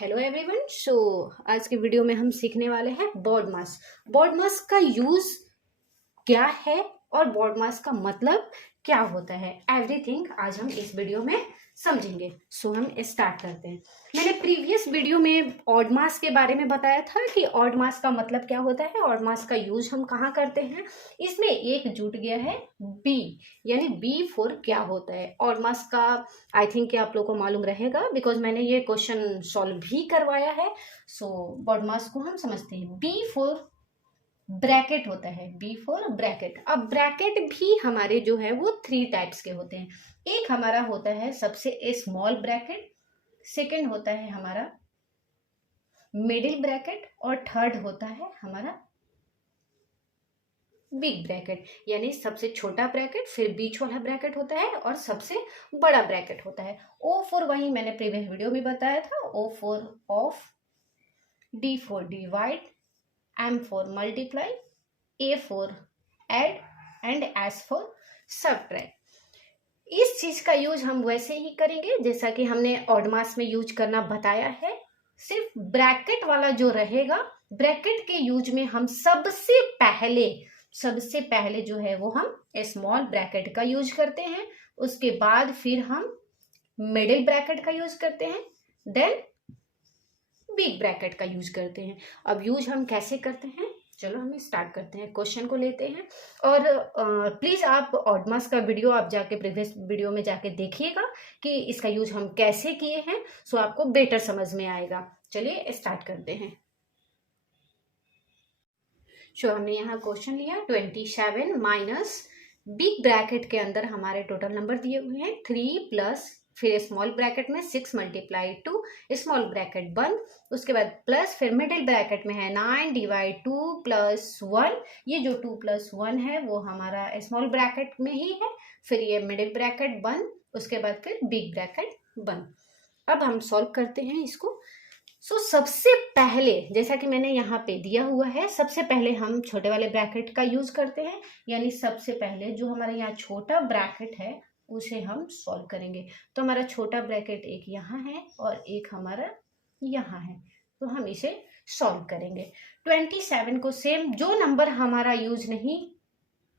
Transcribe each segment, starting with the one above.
Hello everyone. आज के video में हम सीखने वाले हैं बॉड मास। बॉड मास का यूज क्या है और बॉड मास का मतलब क्या होता है, एवरीथिंग आज हम इस वीडियो में समझेंगे। हम स्टार्ट करते हैं। मैंने प्रीवियस वीडियो में ऑड मास के बारे में बताया था कि ऑड मास का मतलब क्या होता है, ऑड मास का यूज हम कहाँ करते हैं। इसमें एक जुट गया है बी, यानी बी फोर क्या होता है ऑड मास का। आई थिंक कि आप लोगों को मालूम रहेगा बिकॉज मैंने ये क्वेश्चन सॉल्व भी करवाया है। बॉड मास को हम समझते हैं। बी फोर ब्रैकेट होता है, बी फोर ब्रैकेट। अब ब्रैकेट भी हमारे जो है वो 3 टाइप्स के होते हैं। एक हमारा होता है सबसे स्मॉल ब्रैकेट, सेकंड होता है हमारा मिडिल ब्रैकेट और थर्ड होता है हमारा बिग ब्रैकेट, यानी सबसे छोटा ब्रैकेट, फिर बीच वाला ब्रैकेट होता है और सबसे बड़ा ब्रैकेट होता है। ओ फोर वही मैंने प्रीवियस वीडियो में बताया था, O for off, D for divide, M for multiply, A for add and S for subtract. इस चीज का यूज हम वैसे ही करेंगे जैसा कि हमने ऑड मास में यूज करना बताया है। सिर्फ ब्रैकेट वाला जो रहेगा, ब्रैकेट के यूज में हम सबसे पहले जो है वो हम स्मॉल ब्रैकेट का यूज करते हैं, उसके बाद फिर हम मिडिल ब्रैकेट का यूज करते हैं, देन बिग ब्रैकेट का यूज करते हैं। अब यूज हम कैसे करते हैं, चलो हम स्टार्ट करते हैं, क्वेश्चन को लेते हैं। और प्लीज आप ऑड मास का वीडियो आप जाके प्रीवियस वीडियो में जाके देखिएगा कि इसका यूज हम कैसे किए हैं, सो आपको बेटर समझ में आएगा। चलिए स्टार्ट करते हैं। हमने यहाँ क्वेश्चन लिया 27 माइनस बिग ब्रैकेट के अंदर हमारे टोटल नंबर दिए हुए हैं 3 प्लस, फिर स्मॉल ब्रैकेट में 6 मल्टीप्लाई 2, स्मॉल ब्रैकेट बंद, उसके बाद प्लस, फिर मिडिल ब्रैकेट में है 9 डिवाइड 2 प्लस 1। ये जो 2 प्लस 1 है वो हमारा स्मॉल ब्रैकेट में ही है, फिर ये मिडिल ब्रैकेट बंद, उसके बाद फिर बिग ब्रैकेट बंद। अब हम सॉल्व करते हैं इसको। सबसे पहले जैसा कि मैंने यहाँ पे दिया हुआ है, सबसे पहले हम छोटे वाले ब्रैकेट का यूज करते हैं, यानी सबसे पहले जो हमारे यहाँ छोटा ब्रैकेट है उसे हम सॉल्व करेंगे। तो हमारा छोटा ब्रैकेट एक यहाँ है और एक हमारा यहाँ है, तो हम इसे सॉल्व करेंगे। 27 को सेम जो नंबर हमारा यूज नहीं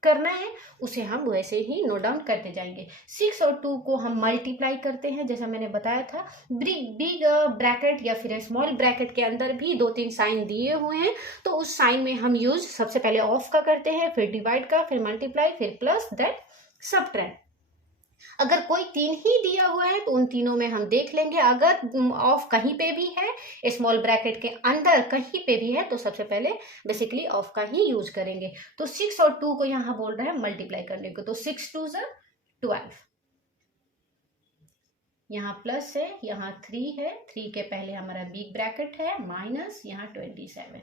करना है उसे हम वैसे ही नोट डाउन करते जाएंगे। 6 और 2 को हम मल्टीप्लाई करते हैं, जैसा मैंने बताया था। बिग ब्रैकेट या फिर स्मॉल ब्रैकेट के अंदर भी 2-3 साइन दिए हुए हैं, तो उस साइन में हम यूज सबसे पहले ऑफ का करते हैं, फिर डिवाइड का, फिर मल्टीप्लाई, फिर प्लस, दैट सब्ट्रैक्ट। अगर कोई 3 ही दिया हुआ है तो उन तीनों में हम देख लेंगे। अगर ऑफ कहीं पे भी है, स्मॉल ब्रैकेट के अंदर कहीं पे भी है, तो सबसे पहले बेसिकली ऑफ का ही यूज करेंगे। तो 6 और 2 को यहाँ बोल रहे हैं मल्टीप्लाई करने को, तो 6 2 12, यहाँ प्लस है, यहाँ 3 है, 3 के पहले हमारा बिग ब्रैकेट है, माइनस यहाँ 27,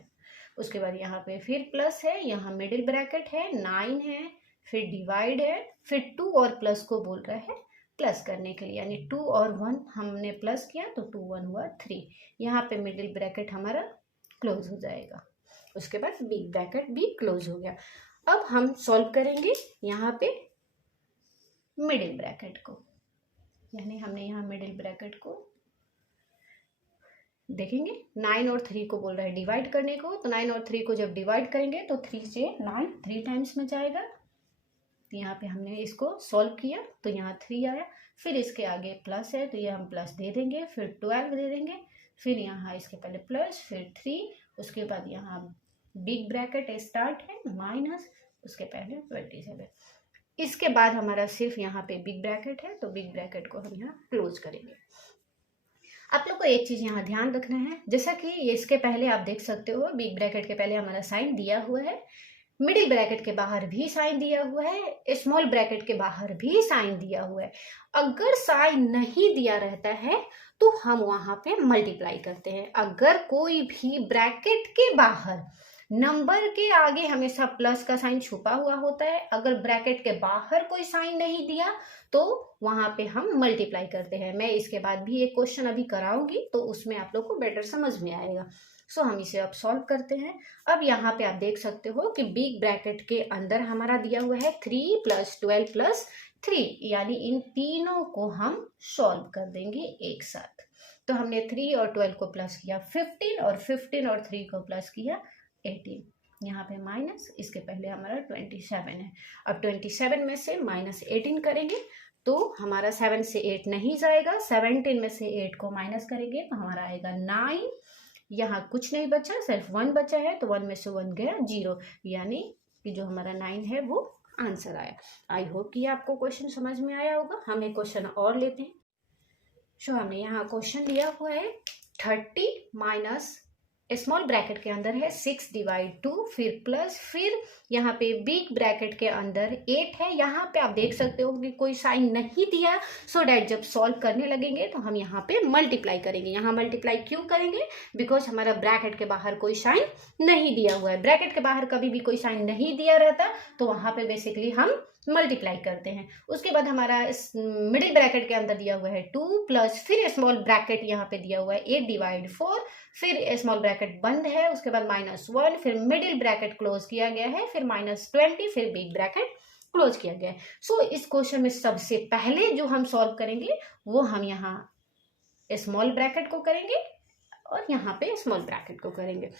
उसके बाद यहाँ पे फिर प्लस है, यहाँ मिडिल ब्रैकेट है, 9 है, फिर डिवाइड है, फिर 2 और प्लस को बोल रहा है प्लस करने के लिए, यानी 2 और 1 हमने प्लस किया तो 2 1 हुआ 3। यहाँ पे मिडिल ब्रैकेट हमारा क्लोज हो जाएगा, उसके बाद बिग ब्रैकेट भी क्लोज हो गया। अब हम सॉल्व करेंगे यहाँ पे मिडिल ब्रैकेट को, यानी हमने यहाँ मिडिल ब्रैकेट को देखेंगे। 9 और 3 को बोल रहा है डिवाइड करने को, तो 9 और 3 को जब डिवाइड करेंगे तो 3 से 9 3 टाइम्स में जाएगा। तो यहाँ पे हमने इसको सॉल्व किया तो यहाँ 3 आया, फिर इसके आगे प्लस है तो ये हम प्लस दे देंगे, फिर 12 दे देंगे, फिर यहाँ इसके पहले प्लस, फिर 3, उसके बाद यहाँ बिग ब्रैकेट स्टार्ट है, माइनस, उसके पहले 27। इसके बाद हमारा सिर्फ यहाँ पे बिग ब्रैकेट है, तो बिग ब्रैकेट को हम यहाँ क्लोज करेंगे। आप लोग को एक चीज यहाँ ध्यान रखना है, जैसा कि इसके पहले आप देख सकते हो बिग ब्रैकेट के पहले हमारा साइन दिया हुआ है, मिडिल ब्रैकेट के बाहर भी साइन दिया हुआ है, स्मॉल ब्रैकेट के बाहर भी साइन दिया हुआ है। अगर साइन नहीं दिया रहता है तो हम वहां पे मल्टीप्लाई करते हैं। अगर कोई भी ब्रैकेट के बाहर नंबर के आगे हमेशा प्लस का साइन छुपा हुआ होता है, अगर ब्रैकेट के बाहर कोई साइन नहीं दिया तो वहां पे हम मल्टीप्लाई करते हैं। मैं इसके बाद भी एक क्वेश्चन अभी कराऊंगी तो उसमें आप लोग को बेटर समझ में आएगा। हम इसे अब सॉल्व करते हैं। अब यहाँ पे आप देख सकते हो कि बिग ब्रैकेट के अंदर हमारा दिया हुआ है 3 प्लस 12 प्लस 3, यानी इन तीनों को हम सॉल्व कर देंगे एक साथ। तो हमने 3 और 12 को प्लस किया 15 और 15 और 3 को प्लस किया 18, यहाँ पे माइनस, इसके पहले हमारा 27 है। अब 27 में से माइनस 18 करेंगे तो हमारा 7 से 8 नहीं जाएगा, 17 में से 8 को माइनस करेंगे तो हमारा आएगा 9, यहाँ कुछ नहीं बचा, सिर्फ 1 बचा है, तो 1 में से 1 गया 0, यानी कि जो हमारा 9 है वो आंसर आया। आई होप कि आपको क्वेश्चन समझ में आया होगा। हम एक क्वेश्चन और लेते हैं। सो हमने यहाँ क्वेश्चन लिया हुआ है 30 माइनस स्मॉल ब्रैकेट के अंदर है 6 डिवाइड 2, फिर प्लस, फिर यहाँ पे बिग ब्रैकेट के अंदर 8 है। यहाँ पे आप देख सकते हो कि कोई साइन नहीं दिया, सो डैट जब सॉल्व करने लगेंगे तो हम यहाँ पे मल्टीप्लाई करेंगे। यहाँ मल्टीप्लाई क्यों करेंगे? बिकॉज हमारा ब्रैकेट के बाहर कोई साइन नहीं दिया हुआ है। ब्रैकेट के बाहर कभी भी कोई साइन नहीं दिया रहता तो वहाँ पे बेसिकली हम मल्टीप्लाई करते हैं। उसके बाद हमारा इस मिडिल ब्रैकेट के अंदर दिया हुआ है 2 प्लस, फिर स्मॉल ब्रैकेट यहाँ पे दिया हुआ है 8 डिवाइड 4, फिर स्मॉल ब्रैकेट बंद है, उसके बाद -1, फिर मिडिल ब्रैकेट क्लोज किया गया है, फिर -20, फिर बिग ब्रैकेट क्लोज किया गया है। सो इस क्वेश्चन में सबसे पहले जो हम सॉल्व करेंगे वो हम यहाँ स्मॉल ब्रैकेट को करेंगे और यहाँ पे स्मॉल ब्रैकेट को करेंगे।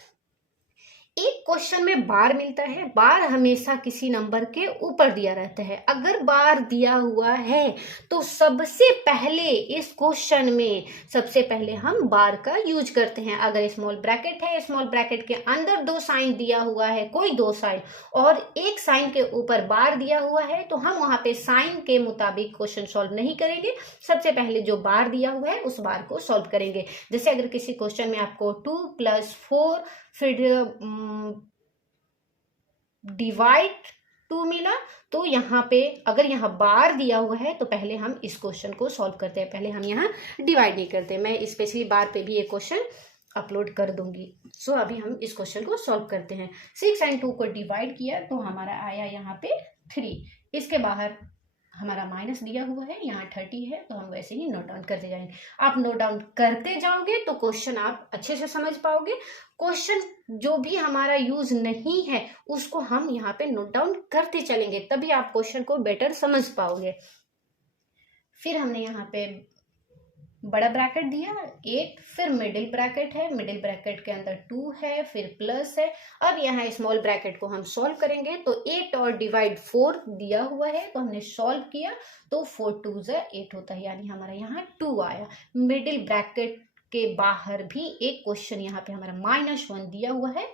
एक क्वेश्चन में बार मिलता है, बार हमेशा किसी नंबर के ऊपर दिया रहता है। अगर बार दिया हुआ है तो सबसे पहले इस क्वेश्चन में सबसे पहले हम बार का यूज करते हैं। अगर स्मॉल ब्रैकेट है, स्मॉल ब्रैकेट के अंदर 2 साइन दिया हुआ है, कोई 2 साइन और एक साइन के ऊपर बार दिया हुआ है, तो हम वहां पे साइन के मुताबिक क्वेश्चन सॉल्व नहीं करेंगे। सबसे पहले जो बार दिया हुआ है उस बार को सॉल्व करेंगे। जैसे अगर किसी क्वेश्चन में आपको 2 + 4 फिर डिवाइड 2 मिला, तो यहाँ पे अगर यहाँ बार दिया हुआ है तो पहले हम इस क्वेश्चन को सॉल्व करते हैं, पहले हम यहाँ डिवाइड नहीं करते। मैं स्पेशली बार पे भी एक क्वेश्चन अपलोड कर दूंगी। सो अभी हम इस क्वेश्चन को सॉल्व करते हैं। 6 और 2 को डिवाइड किया तो हमारा आया यहाँ पे 3, इसके बाहर हमारा माइनस दिया हुआ है, यहाँ 30 है, तो हम वैसे ही नोट डाउन करते जाएंगे। आप नोट डाउन करते जाओगे तो क्वेश्चन आप अच्छे से समझ पाओगे। क्वेश्चन जो भी हमारा यूज नहीं है उसको हम यहाँ पे नोट डाउन करते चलेंगे, तभी आप क्वेश्चन को बेटर समझ पाओगे। फिर हमने यहाँ पे बड़ा ब्रैकेट दिया 8, फिर मिडिल ब्रैकेट है, मिडिल ब्रैकेट के अंदर 2 है, फिर प्लस है। अब यहाँ स्मॉल ब्रैकेट को हम सॉल्व करेंगे तो 8 और डिवाइड 4 दिया हुआ है, तो हमने सॉल्व किया तो 4 2 8 होता है, यानी हमारा यहाँ 2 आया। मिडिल ब्रैकेट के बाहर भी एक क्वेश्चन यहाँ पे हमारा -1 दिया हुआ है,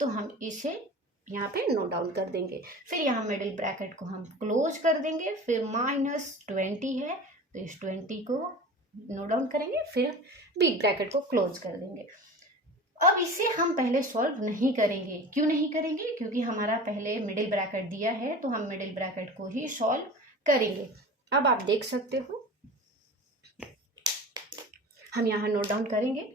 तो हम इसे यहाँ पे नोट डाउन कर देंगे। फिर यहाँ मिडिल ब्रैकेट को हम क्लोज कर देंगे, फिर -20 है तो इस 20 को नोट डाउन करेंगे, फिर बिग ब्रैकेट को क्लोज कर देंगे। अब इसे हम पहले सॉल्व नहीं करेंगे। क्यों नहीं करेंगे? क्योंकि हमारा पहले मिडिल ब्रैकेट दिया है तो हम मिडिल ब्रैकेट को ही सॉल्व करेंगे। अब आप देख सकते हो हम यहाँ नोट डाउन करेंगे।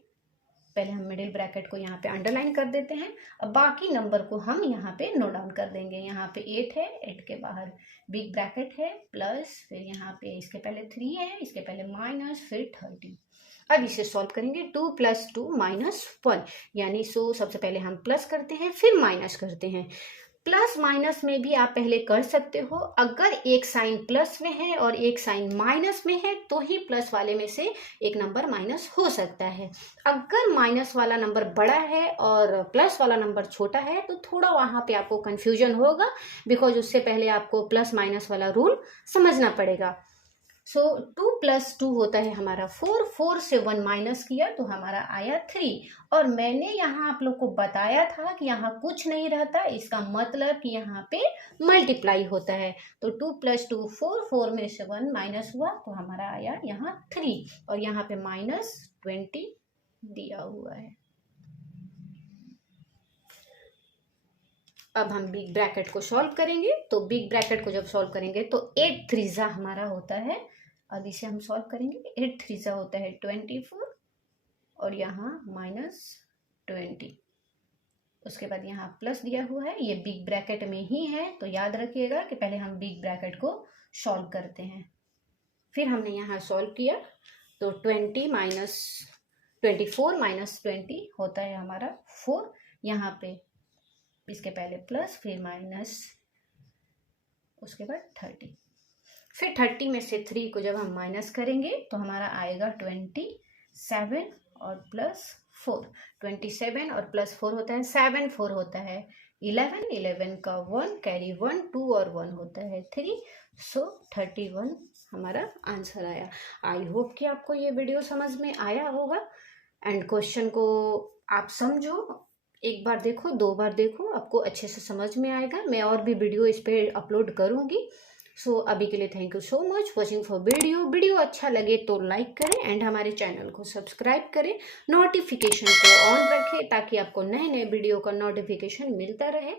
पहले हम मिडिल ब्रैकेट को यहाँ पे अंडरलाइन कर देते हैं, अब बाकी नंबर को हम यहाँ पे नोट डाउन कर देंगे। यहाँ पे 8 है, 8 के बाहर बिग ब्रैकेट है, प्लस, फिर यहाँ पे इसके पहले 3 है, इसके पहले माइनस, फिर 30। अब इसे सॉल्व करेंगे 2 + 2 -1, यानी सबसे पहले हम प्लस करते हैं फिर माइनस करते हैं। प्लस माइनस में भी आप पहले कर सकते हो। अगर एक साइन प्लस में है और एक साइन माइनस में है तो ही प्लस वाले में से एक नंबर माइनस हो सकता है। अगर माइनस वाला नंबर बड़ा है और प्लस वाला नंबर छोटा है तो थोड़ा वहाँ पे आपको कंफ्यूजन होगा, बिकॉज उससे पहले आपको प्लस माइनस वाला रूल समझना पड़ेगा। 2 + 2 होता है हमारा 4, 4 से 1 माइनस किया तो हमारा आया 3। और मैंने यहाँ आप लोग को बताया था कि यहाँ कुछ नहीं रहता, इसका मतलब कि यहाँ पे मल्टीप्लाई होता है। तो 2 + 2 4, 4 में से 1 माइनस हुआ तो हमारा आया यहाँ 3, और यहाँ पे -20 दिया हुआ है। अब हम बिग ब्रैकेट को सॉल्व करेंगे, तो बिग ब्रैकेट को जब सॉल्व करेंगे तो 8 3 हमारा होता है। अब इसे हम सॉल्व करेंगे, 8 3 होता है 24, और यहाँ -20, उसके बाद यहाँ प्लस दिया हुआ है, ये बिग ब्रैकेट में ही है, तो याद रखिएगा कि पहले हम बिग ब्रैकेट को सॉल्व करते हैं। फिर हमने यहाँ सॉल्व किया तो 24 -20 होता है हमारा 4, यहाँ पे इसके पहले प्लस, फिर माइनस, उसके बाद 30। फिर 30 में से 3 को जब हम माइनस करेंगे तो हमारा आएगा 20, 7 और प्लस 4, 27 और प्लस 4 होता है 7, 4 होता है 11, 11 का 1 कैरी 1, 2 और 1 होता है 3, सो 31 हमारा आंसर आया। आई होप कि आपको ये वीडियो समझ में आया होगा एंड क्वेश्चन को आप समझो, एक बार देखो, 2 बार देखो, आपको अच्छे से समझ में आएगा। मैं और भी वीडियो इस पर अपलोड करूँगी। सो अभी के लिए thank you so much watching for video अच्छा लगे तो लाइक करें एंड हमारे चैनल को सब्सक्राइब करें, नोटिफिकेशन को ऑन रखें ताकि आपको नए नए वीडियो का नोटिफिकेशन मिलता रहे।